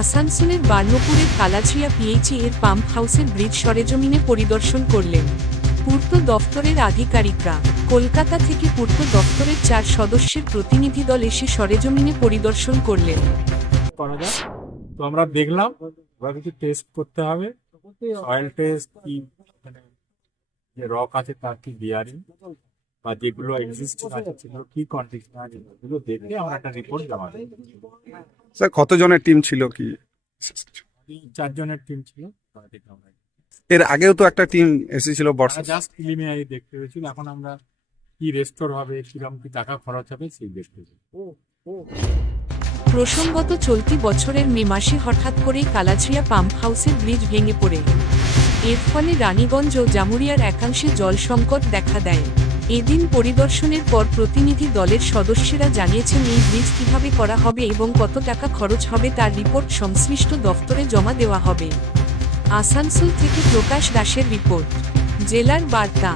আসানসোলের বার্নপুরের কালাঝিয়া পিএইচই এর পাম্প হাউসের ব্রিজ সরেজমিনে পরিদর্শন করলেন পূর্ত দফতরের আধিকারিকরা। কলকাতা থেকে পূর্ত দফতরের 4 সদস্যের প্রতিনিধি দল এসে সরেজমিনে পরিদর্শন করলেন। তো আমরা দেখলাম কিছু টেস্ট করতে হবে, অয়েল টেস্ট কি, মানে যে রক আছে তার কি বিয়ারিং বা যেগুলো এক্সিস্টিং আছে সেগুলো কি কন্ডিশন আছে, এগুলো দেখে আমরা একটা রিপোর্ট জমা দিই। স্যার কতজনের টিম ছিল কি? 4 জনের টিম ছিল। এর আগেও তো একটা টিম এসেছিল বর্ষা। জাস্ট প্রিলিমিনারি দেখতে হয়েছিল, এখন আমরা কি রেস্টোর হবে, কিরকম কি টাকা খরচ হবে সেই দেখতে হয়েছিল। প্রসঙ্গত চলতি বছরের মে মাসে হঠাৎ করেই কালাঝিয়া পাম্প হাউসের ব্রিজ ভেঙে পড়ে। এর ফলে রানীগঞ্জ ও জামুরিয়ার একাংশে জল সংকট দেখা দেয়। এদিন পরিদর্শনের পর প্রতিনিধি দলের সদস্যরা জানিয়েছেন এই ব্রিজ কিভাবে করা হবে এবং কত টাকা খরচ হবে তার রিপোর্ট সংশ্লিষ্ট দফতরে জমা দেওয়া হবে। আসানসোল থেকে প্রকাশ দাসের রিপোর্ট, জেলার বার্তা।